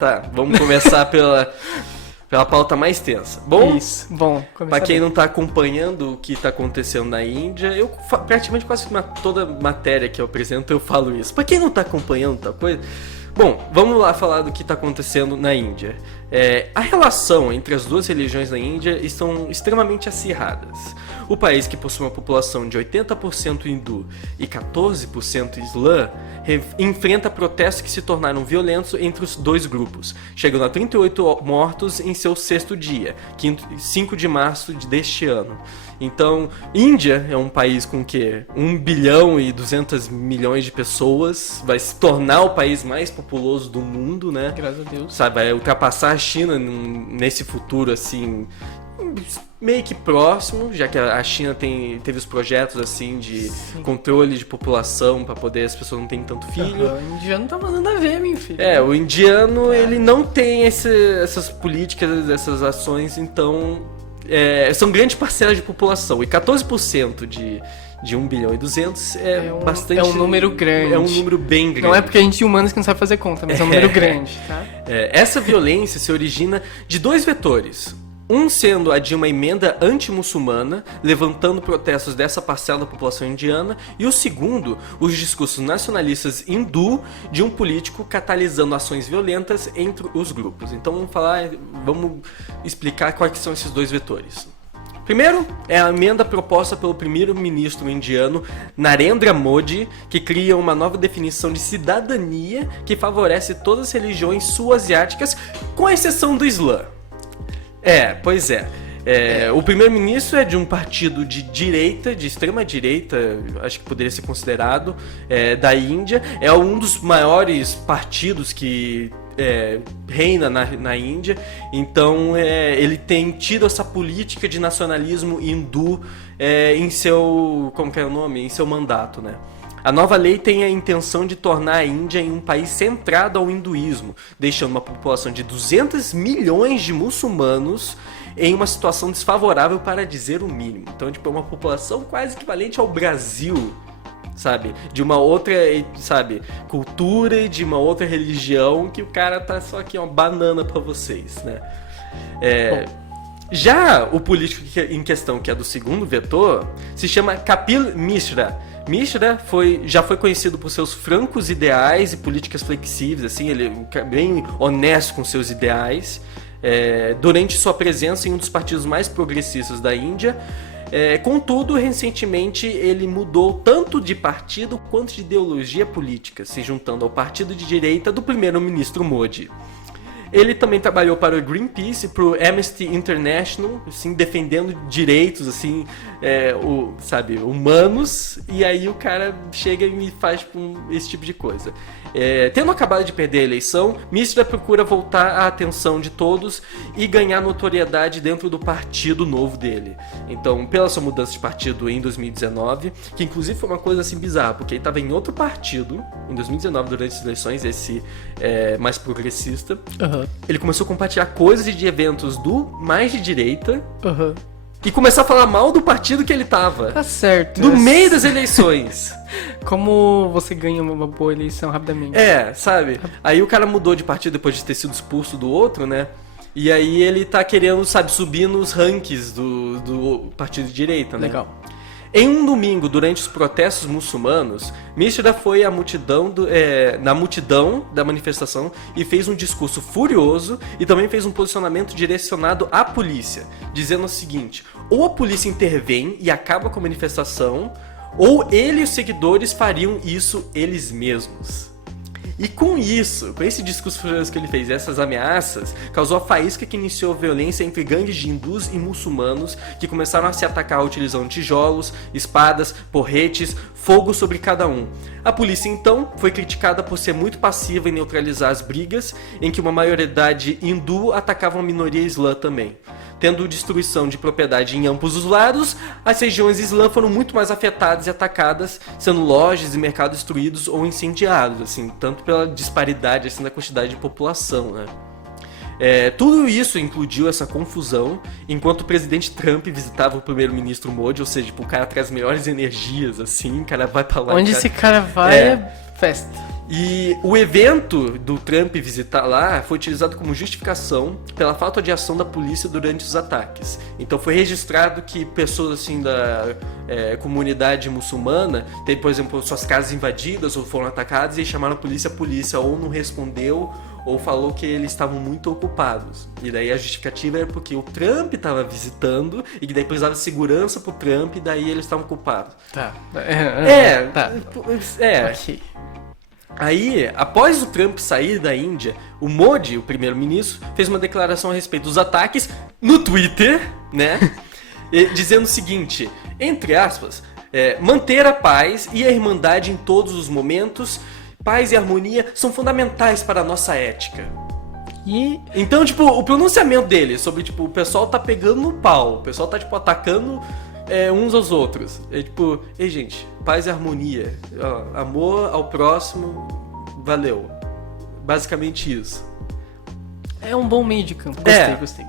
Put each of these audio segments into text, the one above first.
Tá, vamos começar pela pauta mais tensa. Bom, Bom, pra quem não tá acompanhando o que tá acontecendo na Índia, eu praticamente quase toda matéria que eu apresento eu falo isso. Pra quem não tá acompanhando tal coisa... Bom, vamos lá falar do que está acontecendo na Índia. A relação entre as duas religiões na Índia estão extremamente acirradas. O país, que possui uma população de 80% hindu e 14% islã, enfrenta protestos que se tornaram violentos entre os dois grupos, chegando a 38 mortos em seu sexto dia, 5 de março deste ano. Então, Índia é um país com que 1 bilhão e 200 milhões de pessoas, vai se tornar o país mais populoso do mundo, né? Graças a Deus. Sabe, vai ultrapassar a China nesse futuro, assim, meio que próximo, já que a China teve os projetos, assim, de controle de população para poder as pessoas não terem tanto filho. O indiano tá mandando a ver, meu filho. O indiano, ele não tem essas políticas, essas ações, então... são grandes parcelas de população, e 14% de 1 bilhão e 200 bastante... É um número grande. É um número bem grande. Não é porque a gente é humanos que não sabe fazer conta, mas é um número grande, tá? Essa violência se origina de dois vetores. Um sendo a de uma emenda anti-muçulmana, levantando protestos dessa parcela da população indiana, e o segundo, os discursos nacionalistas hindu de um político catalisando ações violentas entre os grupos. Então vamos explicar quais são esses dois vetores. Primeiro, é a emenda proposta pelo primeiro-ministro indiano Narendra Modi, que cria uma nova definição de cidadania que favorece todas as religiões sul-asiáticas, com exceção do Islã. Pois é. O primeiro-ministro é de um partido de direita, de extrema direita, acho que poderia ser considerado, da Índia. É um dos maiores partidos que reina na Índia. Então ele tem tido essa política de nacionalismo hindu em seu... como que é o nome? Em seu mandato, né? A nova lei tem a intenção de tornar a Índia em um país centrado ao hinduísmo, deixando uma população de 200 milhões de muçulmanos em uma situação desfavorável, para dizer o mínimo. Então, é uma população quase equivalente ao Brasil, sabe? De uma outra, sabe, cultura e de uma outra religião, que o cara tá só aqui, uma banana pra vocês, né? Já o político em questão, que é do segundo vetor, se chama Kapil Mishra. Mishra já foi conhecido por seus francos ideais e políticas flexíveis, assim, ele é bem honesto com seus ideais, durante sua presença em um dos partidos mais progressistas da Índia. Contudo, recentemente ele mudou tanto de partido quanto de ideologia política, se juntando ao partido de direita do primeiro-ministro Modi. Ele também trabalhou para o Greenpeace e para o Amnesty International, assim, defendendo direitos, assim, humanos, e aí o cara chega e me faz esse tipo de coisa. Tendo acabado de perder a eleição, Mishra procura voltar a atenção de todos e ganhar notoriedade dentro do partido novo dele. Então, pela sua mudança de partido em 2019, que inclusive foi uma coisa assim bizarra, porque ele estava em outro partido em 2019 durante as eleições, esse mais progressista. Ele começou a compartilhar coisas de eventos do mais de direita e começou a falar mal do partido que ele tava. Tá certo. No meio das eleições. Como você ganha uma boa eleição rapidamente. Sabe? Aí o cara mudou de partido depois de ter sido expulso do outro, né? E aí ele tá querendo, sabe, subir nos rankings do partido de direita, né? Legal. Em um domingo, durante os protestos muçulmanos, Mishra foi na multidão da manifestação e fez um discurso furioso e também fez um posicionamento direcionado à polícia, dizendo o seguinte: ou a polícia intervém e acaba com a manifestação, ou ele e os seguidores fariam isso eles mesmos. E com esse discurso furioso que ele fez, essas ameaças, causou a faísca que iniciou a violência entre gangues de hindus e muçulmanos, que começaram a se atacar utilizando tijolos, espadas, porretes, fogo sobre cada um. A polícia, então, foi criticada por ser muito passiva em neutralizar as brigas, em que uma maioridade hindu atacava uma minoria islã também. Tendo destruição de propriedade em ambos os lados, as regiões islã foram muito mais afetadas e atacadas, sendo lojas e mercados destruídos ou incendiados, assim, tanto pela disparidade assim, da quantidade de população, né? Tudo isso incluiu essa confusão, enquanto o presidente Trump visitava o primeiro-ministro Modi, ou seja, tipo, o cara traz melhores energias, assim, o cara vai pra lá. Onde esse cara vai é festa. E o evento do Trump visitar lá foi utilizado como justificação pela falta de ação da polícia durante os ataques. Então foi registrado que pessoas assim da comunidade muçulmana teve, por exemplo, suas casas invadidas ou foram atacadas e chamaram a polícia ou não respondeu ou falou que eles estavam muito ocupados. E daí a justificativa era porque o Trump estava visitando e que daí precisava de segurança pro Trump e daí eles estavam ocupados. Tá. Tá. Ok. Aí, após o Trump sair da Índia, o Modi, o primeiro-ministro, fez uma declaração a respeito dos ataques no Twitter, né? Dizendo o seguinte, entre aspas, manter a paz e a irmandade em todos os momentos, paz e harmonia são fundamentais para a nossa ética. E então, tipo, o pronunciamento dele sobre, tipo, o pessoal tá pegando no pau, o pessoal tá, tipo, atacando uns aos outros. Tipo, ei, gente, paz e harmonia, amor ao próximo, valeu. Basicamente isso. É um bom meio de campo. Gostei.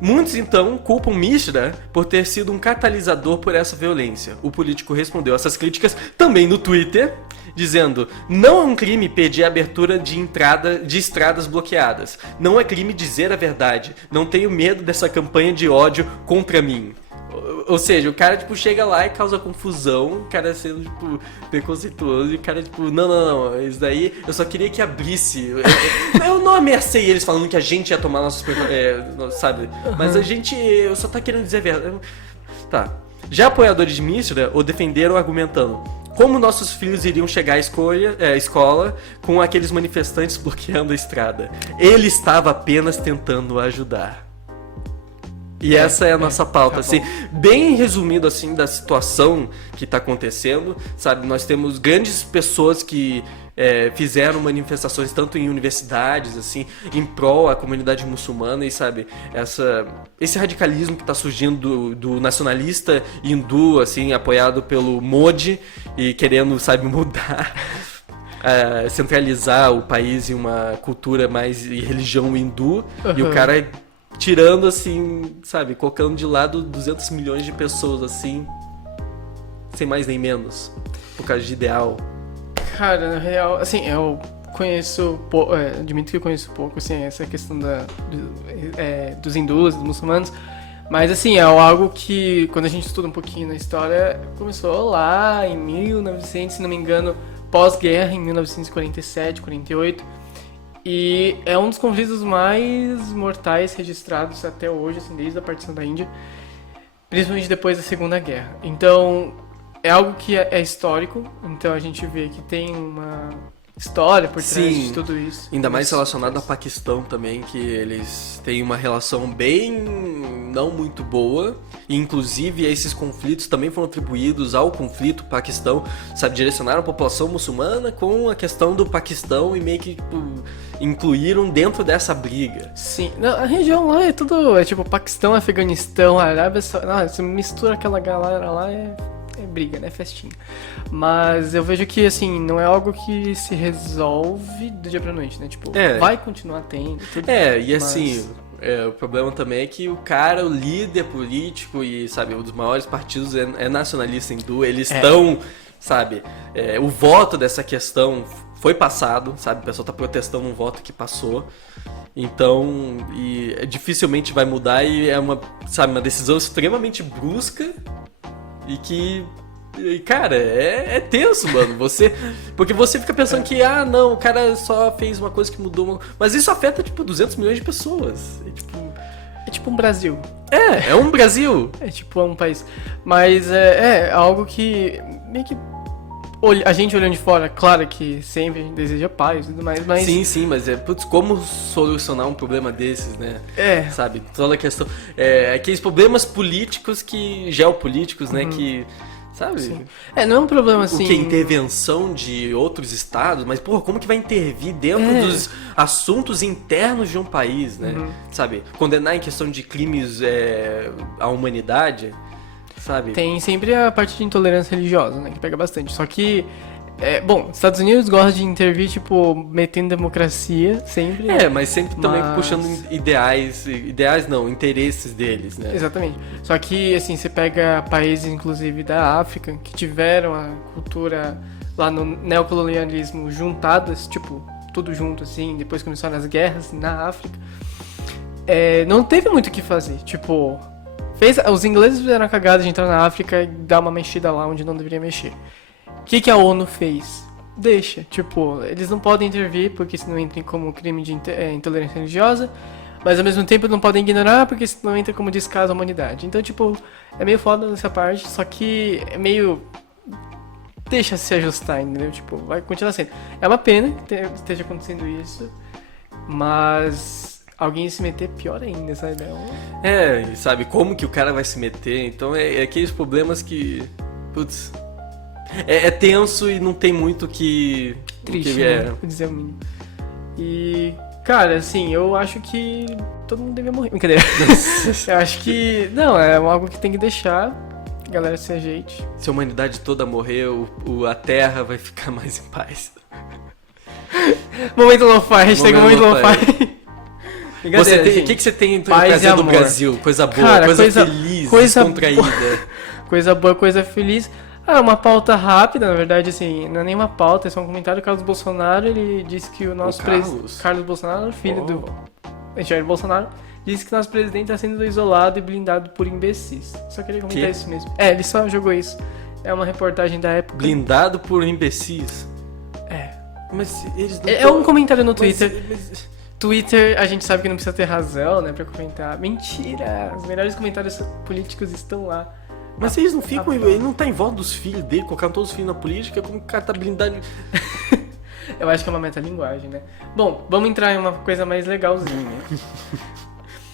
Muitos, então, culpam Mishra por ter sido um catalisador por essa violência. O político respondeu essas críticas também no Twitter, dizendo: não é um crime pedir a abertura de estradas bloqueadas. Não é crime dizer a verdade. Não tenho medo dessa campanha de ódio contra mim. Ou seja, o cara, tipo, chega lá e causa confusão, o cara sendo, tipo, preconceituoso, e o cara, tipo, não, isso daí, eu só queria que abrisse. Eu não ameacei eles falando que a gente ia tomar nossos, sabe? Mas eu só tá querendo dizer a verdade. Tá. Já apoiadores de Mishra o defenderam argumentando: como nossos filhos iriam chegar à escola com aqueles manifestantes bloqueando a estrada? Ele estava apenas tentando ajudar. E essa é a nossa pauta, assim, bem resumido, assim, da situação que está acontecendo, sabe? Nós temos grandes pessoas que fizeram manifestações tanto em universidades, assim, em prol à comunidade muçulmana e, sabe, esse radicalismo que está surgindo do nacionalista hindu, assim, apoiado pelo Modi e querendo, sabe, mudar... centralizar o país em uma cultura mais e religião hindu, e o cara tirando, assim, sabe, colocando de lado 200 milhões de pessoas, assim, sem mais nem menos, por causa de ideal. Cara, na real, assim, eu conheço, admito que eu conheço pouco, assim, essa questão dos hindus, dos muçulmanos, mas, assim, é algo que, quando a gente estuda um pouquinho na história, começou lá em 1900, se não me engano, pós-guerra, em 1947, 48, e é um dos conflitos mais mortais registrados até hoje, assim, desde a partição da Índia, principalmente depois da Segunda Guerra. Então, é algo que é histórico, então a gente vê que tem uma história por trás de tudo isso. Ainda mais relacionado ao Paquistão também, que eles têm uma relação bem não muito boa. E, inclusive, esses conflitos também foram atribuídos ao conflito Paquistão, sabe, direcionaram a população muçulmana com a questão do Paquistão e meio que, tipo, incluíram dentro dessa briga. Sim, a região lá é tudo, tipo, Paquistão, Afeganistão, Arábia Saudita, você mistura aquela galera lá, é briga, né, festinha. Mas eu vejo que, assim, não é algo que se resolve do dia pra noite, né, tipo, vai continuar tendo tudo. Assim... o problema também é que o cara, o líder político e, sabe, um dos maiores partidos é nacionalista hindu, eles estão, sabe, o voto dessa questão foi passado, sabe, o pessoal tá protestando um voto que passou, então, dificilmente vai mudar e é uma decisão extremamente brusca e que... Cara, é tenso, mano. Porque você fica pensando que, não, o cara só fez uma coisa que mudou. Mas isso afeta, tipo, 200 milhões de pessoas. É tipo um Brasil. É um Brasil. É tipo um país. Mas é algo que meio que a gente olhando de fora, claro que sempre a gente deseja paz e tudo mais, mas... Sim, mas como solucionar um problema desses, né? Sabe, toda a questão... aqueles problemas políticos geopolíticos, né, que... Sabe? Sim. Não é um problema assim... O que? Intervenção de outros estados? Mas, porra, como que vai intervir dentro dos assuntos internos de um país, né? Sabe? Condenar em questão de crimes à humanidade, sabe? Tem sempre a parte de intolerância religiosa, né? Que pega bastante. Só que Bom, Estados Unidos gosta de intervir, tipo, metendo democracia, sempre. Mas sempre também puxando ideais não, interesses deles, né? Exatamente. Só que, assim, você pega países, inclusive, da África, que tiveram a cultura lá no neocolonialismo juntadas, tipo, tudo junto, assim, depois começaram as guerras na África. Não teve muito o que fazer, tipo... Os ingleses fizeram a cagada de entrar na África e dar uma mexida lá onde não deveria mexer. O que a ONU fez? Deixa, tipo, eles não podem intervir porque senão entra como crime de intolerância religiosa, mas ao mesmo tempo não podem ignorar porque senão entra como descaso à humanidade. Então, tipo, é meio foda nessa parte, só que é meio... Deixa se ajustar, entendeu? Tipo, vai continuar sendo. É uma pena que esteja acontecendo isso, mas... Alguém se meter pior ainda, sabe? Sabe, como que o cara vai se meter? Então é aqueles problemas que... Putz... É tenso e não tem muito que... Triste, né? Vou dizer o mínimo. E... Cara, assim, eu acho que todo mundo devia morrer. Brincadeira. Eu acho que... Não, é algo que tem que deixar. A galera se ajeite. Se a humanidade toda morrer, a Terra vai ficar mais em paz. Momento lo-fi. Hashtag momento lo-fi. O que você tem pra trazer do Brasil? Coisa boa, cara, coisa feliz, descontraída. Coisa boa, coisa feliz. Uma pauta rápida, na verdade, assim, não é nenhuma pauta, é só um comentário. O Carlos Bolsonaro, ele disse que o nosso presidente... Carlos Bolsonaro, filho do Jair Bolsonaro, disse que o nosso presidente está sendo isolado e blindado por imbecis. Só queria comentar isso mesmo. Ele só jogou isso. É uma reportagem da época. Blindado por imbecis? Mas eles não É um comentário no Twitter. Twitter, a gente sabe que não precisa ter razão, né, pra comentar. Mentira! Os melhores comentários políticos estão lá. Mas eles não ficam... Ele não tá em volta dos filhos dele, colocaram todos os filhos na política, como que o cara tá blindado... Eu acho que é uma metalinguagem, né? Bom, vamos entrar em uma coisa mais legalzinha.